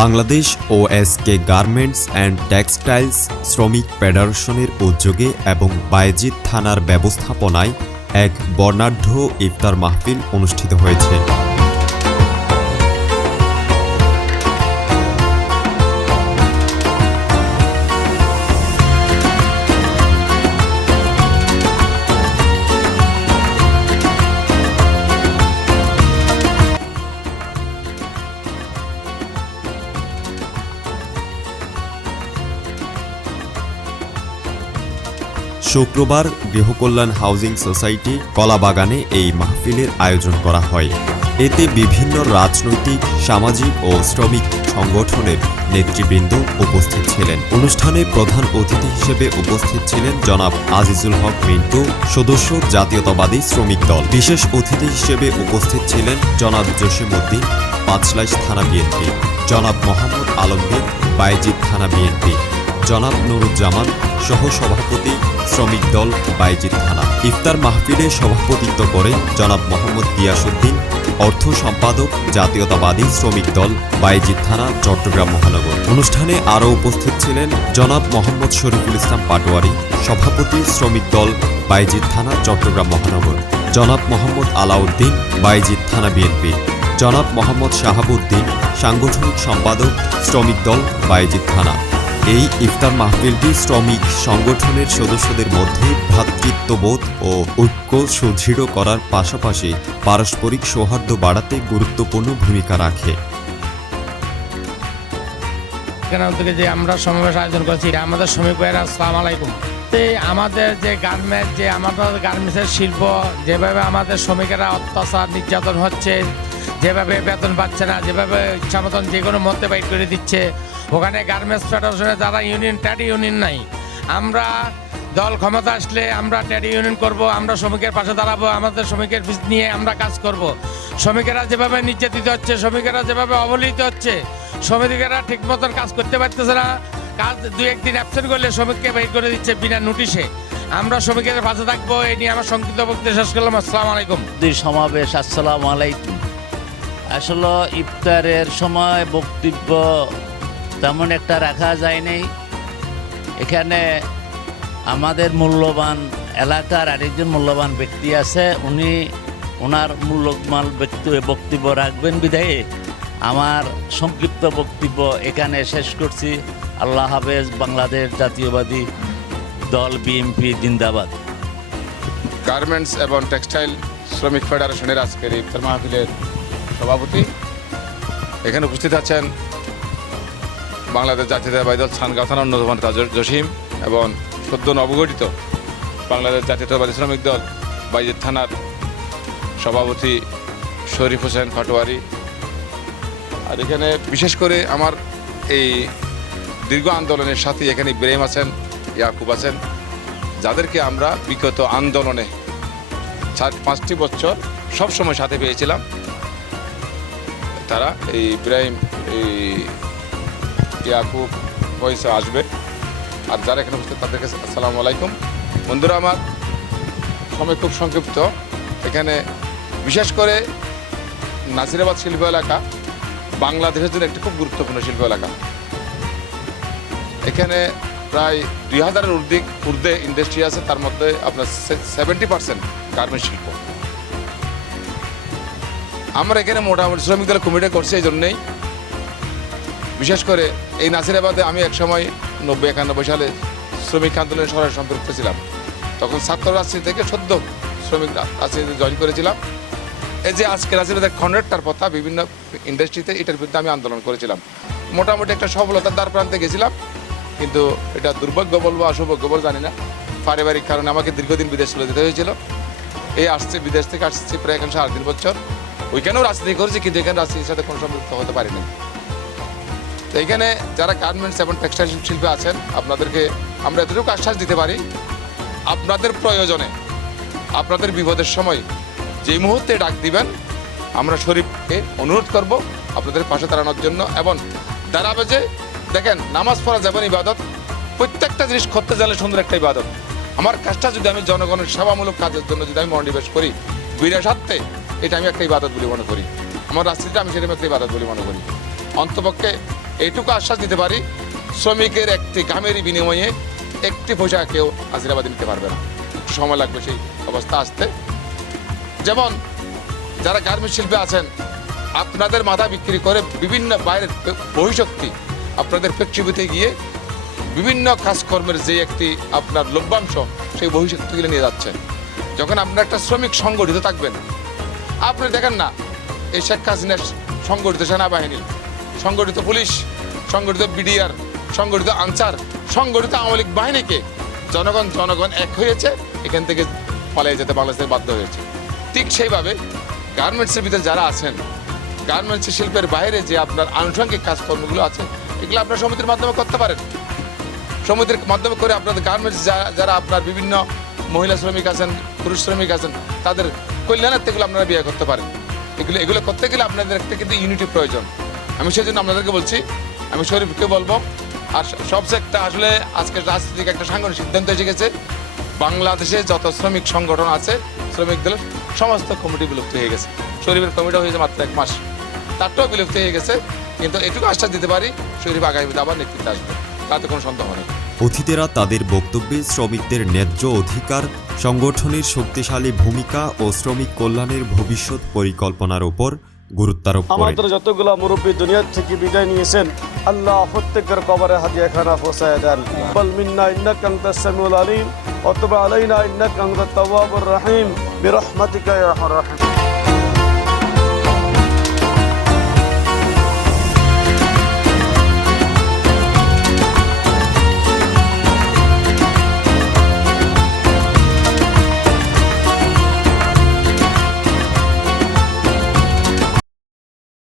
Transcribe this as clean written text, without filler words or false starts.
Bangladesh ওএসকে garments and textiles শ্রমিক ফেডারেশনের উদ্যোগে এবং বায়েজিদ থানার ব্যবস্থাপনায় এক বর্ণাঢ্য ইফতার মাহফিল অনুষ্ঠিত হয়েছে। শুক্রবার গৃহকল্যাণ হাউজিং সোসাইটি কলাবাগানে এই মাহফিলের আয়োজন করা হয়। এতে বিভিন্ন রাজনৈতিক, সামাজিক ও শ্রমিক সংগঠনের নেতৃবৃন্দ উপস্থিত ছিলেন। অনুষ্ঠানে প্রধান অতিথি হিসেবে উপস্থিত ছিলেন জনাব আজিজুল হক মিন্টু, সদস্য জাতীয়তাবাদী শ্রমিক দল। বিশেষ অতিথি হিসেবে উপস্থিত ছিলেন জনাব জসিমউদ্দিন, পাঁচলাইশ থানা বিএনপি, জনাব মোহাম্মদ আলমগীর, বায়েজিদ থানা বিএনপি, জনাব নুরুজ্জামান, সহ-সভাপতি শ্রমিক দল, বায়েজিদ থানা। ইফতার মাহফিলে সভাপতিত্ব করেন জনাব মোহাম্মদ গিয়াসউদ্দিন, অর্থ সম্পাদক, জাতীয়তাবাদী শ্রমিক দল, বায়েজিদ থানা, চট্টগ্রাম মহানগর। অনুষ্ঠানে আরও উপস্থিত ছিলেন জনাব মোহাম্মদ শরীফুল ইসলাম পাটোয়ারি, সভাপতি শ্রমিক দল, বায়েজিদ থানা, চট্টগ্রাম মহানগর, জনাব মোহাম্মদ আলাউদ্দিন, বায়েজিদ থানা বিএনপি, জনাব মোহাম্মদ শাহাবুদ্দিন, সাংগঠনিক সম্পাদক, শ্রমিক দল, বায়েজিদ থানা। এই ইফতার মাহফিলটি শ্রমিক সংগঠনের সদস্যদের মধ্যে ভ্রাতৃত্ববোধ ও ঐক্য সুদৃঢ় করার পাশাপাশি পারস্পরিক সৌহার্দ্য বাড়াতে গুরুত্বপূর্ণ ভূমিকা রাখে। থেকে যে আমরা সমাবেশ আয়োজন করছি, আমাদের শ্রমিক ভাইয়েরা আসসালামু আলাইকুম। আমাদের যে গার্মেন্টস, যে আমাদের গার্মেন্টসের শিল্প, যেভাবে আমাদের শ্রমিকেরা অত্যাচার নির্যাতন হচ্ছে, যেভাবে বেতন পাচ্ছে না, যেভাবে ইচ্ছা মতন যে কোনো মধ্যে বাইট করে দিচ্ছে, ওখানে গার্মেন্টস ফেডারেশনে যারা ইউনিয়ন, ট্রেড ইউনিয়ন নাই, আমরা দল ক্ষমতা আসলে আমরা ট্রেড ইউনিয়ন করব, আমরা শ্রমিকের পাশে দাঁড়াবো, আমাদের শ্রমিকের নিয়ে আমরা কাজ করব। শ্রমিকেরা যেভাবে নির্যাতিত হচ্ছে, শ্রমিকেরা যেভাবে অবহেলিত হচ্ছে, শ্রমিকেরা ঠিক মতন কাজ করতে পারতেছে না, কাজ দুই একদিন অ্যাবসেন্ট করলে শ্রমিককে বাইর করে দিচ্ছে বিনা নোটিশে। আমরা শ্রমিকের পাশে থাকবো, এই নিয়ে আমার সংক্ষিপ্ত বক্তব্য শেষ করলাম। আসসালামু আলাইকুম। সমাবেশ, আসসালামু আলাইকুম। আসলে ইফতারের সময় বক্তব্য তেমন একটা রাখা যায়নি। এখানে আমাদের মূল্যবান এলাকার আরেকজন মূল্যবান ব্যক্তি আছে, উনি ওনার মূল্যবান বক্তব্য রাখবেন বিধায় আমার সংক্ষিপ্ত বক্তব্য এখানে শেষ করছি। আল্লাহ হাফেজ। বাংলাদেশ জাতীয়বাদী দল বিএনপি জিন্দাবাদ। গার্মেন্টস এবং টেক্সটাইল শ্রমিক ফেডারেশনের আজকের ইফতার মাহফিলের সভাপতি, এখানে উপস্থিত আছেন বাংলাদেশ জাতীয়তাবাদী দল ছানগাঁও থানার অন্যতম জসিম এবং সদ্য নবগঠিত বাংলাদেশ জাতীয়তাবাদী শ্রমিক দল বায়েজিদ থানার সভাপতি শরীফ হোসেন পাটোয়ারি। আর এখানে বিশেষ করে আমার এই দীর্ঘ আন্দোলনের সাথে এখানে ইব্রাহিম আছেন, ইয়াকুব আছেন, যাদেরকে আমরা বিগত আন্দোলনে 5টি বছর সবসময় সাথে পেয়েছিলাম। তারা এই ইব্রাহিম, এই ইয়াকুব, পয়সা আসবে। আর যারা এখানে উপস্থিত তাদেরকে আসসালামু আলাইকুম। বন্ধুরা আমার, সময় খুব সংক্ষিপ্ত। এখানে বিশেষ করে নাসিরাবাদ শিল্প এলাকা বাংলাদেশের জন্য একটি খুব গুরুত্বপূর্ণ শিল্প এলাকা। এখানে প্রায় 2000-এর ঊর্ধ্বে ইন্ডাস্ট্রি আছে, তার মধ্যে আপনার 70% গার্মেন্টস শিল্প। আমরা এখানে মোটামুটি শ্রমিক দলের কমিটি করছি এই জন্যেই। বিশেষ করে এই নাসিরাবাদে আমি একসময় 90-91 সালে শ্রমিক আন্দোলনের সরাসরি সম্পৃক্ত ছিলাম। তখন ছাত্র রাজনীতি থেকে সদ্য শ্রমিক রাজনীতিতে জয়েন করেছিলাম। এই যে আজকে নাসিরাবাদের কন্ট্রাক্টর প্রথা বিভিন্ন ইন্ডাস্ট্রিতে, এটার বিরুদ্ধে আমি আন্দোলন করেছিলাম। মোটামুটি একটা সফলতার দ্বার প্রান্তে গেছিলাম, কিন্তু এটা দুর্ভাগ্য বলবো অসৌভাগ্য বলবো জানি না, পারিবারিক কারণে আমাকে দীর্ঘদিন বিদেশ চলে যেতে হয়েছিল। এই আসছে, বিদেশ থেকে আসছি প্রায় এখন 3.5 বছর। ওইখানেও রাজনীতি করেছি, কিন্তু এখানে রাজনীতির সাথে কোনো সম্পৃক্ত হতে পারিনি। তো এখানে যারা গার্মেন্টস এবং টেক্সটাইল শিল্পে আছেন, আপনাদেরকে আমরা এতটুকু আশ্বাস দিতে পারি, আপনাদের প্রয়োজনে, আপনাদের বিপদের সময় যেই মুহূর্তে ডাক দিবেন, আমরা শরীফকে অনুরোধ করব আপনাদের পাশে দাঁড়ানোর জন্য। এবং দাঁড়াবে যে, দেখেন, নামাজ পড়া যেমন ইবাদত, প্রত্যেকটা জিনিস করতে জানলে সুন্দর একটা ইবাদত। আমার কাজটা যদি আমি জনগণের সেবামূলক কাজের জন্য যদি আমি মনোনিবেশ করি বিনা স্বার্থে, এটা আমি একটা ইবাদত বলে মনে করি। আমার রাজনীতিটা আমি সেরকম একটা ইবাদত বলে মনে করি। অন্তপক্ষে এইটুকু আশ্বাস দিতে পারি, শ্রমিকের একটি ঘামের বিনিময়ে একটি পয়সা কেউ হাজিরাবাদী নিতে পারবে না। একটু সময় লাগবে সেই অবস্থা আসতে। যেমন যারা গার্মেন্টস শিল্পে আছেন, আপনাদের মাথা বিক্রি করে বিভিন্ন বাইরের বহিঃশক্তি আপনাদের ফ্যাক্টরিতে গিয়ে বিভিন্ন কাজকর্মের যে একটি আপনার লভ্যাংশ, সেই বহিঃশক্তিগুলো নিয়ে যাচ্ছে। যখন আপনার একটা শ্রমিক সংগঠিত থাকবেন, আপনি দেখেন না এই শেখ হাসিনার সংগঠিত সেনাবাহিনী, সংগঠিত পুলিশ, সংগঠিত বিডিআর, সংগঠিত আনসার, সংগঠিত আওয়ামী লীগ বাহিনীকে জনগণ এক হয়েছে, এখান থেকে পালিয়ে যেতে বাংলাদেশে বাধ্য হয়েছে। ঠিক সেইভাবে গার্মেন্টসের ভিতরে যারা আছেন, গার্মেন্টস শিল্পের বাইরে যে আপনার আনুষঙ্গিক কাজকর্মগুলো আছে, এগুলো আপনার সমিতির মাধ্যমে করতে পারেন। সমিতির মাধ্যমে করে আপনাদের গার্মেন্টস যারা আপনার বিভিন্ন মহিলা শ্রমিক আছেন, পুরুষ শ্রমিক আছেন, তাদের কল্যাণার্থে এগুলো আপনারা বিয়ে করতে পারেন। এগুলো করতে গেলে আপনাদের একটা কিন্তু ইউনিটি প্রয়োজন। আমি সেই জন্য আপনাদেরকে বলছি, আমি শরীফকে বলবো। আর সবচেয়ে একটা আসলে আজকে রাজনৈতিক একটা সাংগঠনিক সিদ্ধান্ত এসে গেছে, বাংলাদেশে যত শ্রমিক সংগঠন আছে, শ্রমিক দলের সমস্ত কমিটি বিলুপ্ত হয়ে গেছে। শরীফের কমিটি হয়েছে মাত্র 1 মাস, তারটাও বিলুপ্ত হয়ে গেছে। কিন্তু এটুকু আশ্বাস দিতে পারি, শরীফ আগামীতে আবার নেতৃত্বে আসবে, তাতে কোনো সন্দেহ নেই। অতিথিরা তাদের বক্তব্যে শ্রমিকদের ন্যায্য অধিকার, সংগঠনের শক্তিশালী ভূমিকা ও শ্রমিক কল্যাণের ভবিষ্যৎ পরিকল্পনার উপর গুরুত্বারোপ করেন। আমাদের যতগুলো মুরব্বী দুনিয়া থেকে বিদায় নিয়েছেন, আল্লাহ প্রত্যেকের কবরে হাদিয়াখানা পৌঁছায় দেন। বল মিন্না ইন্নাকা আনতাস সামিউল আলিম ওয়া তুব আলাইনা ইন্নাকা আনতাত তাওয়াবুর রহিম বিরহমাতিকা ইয়া আরহাম।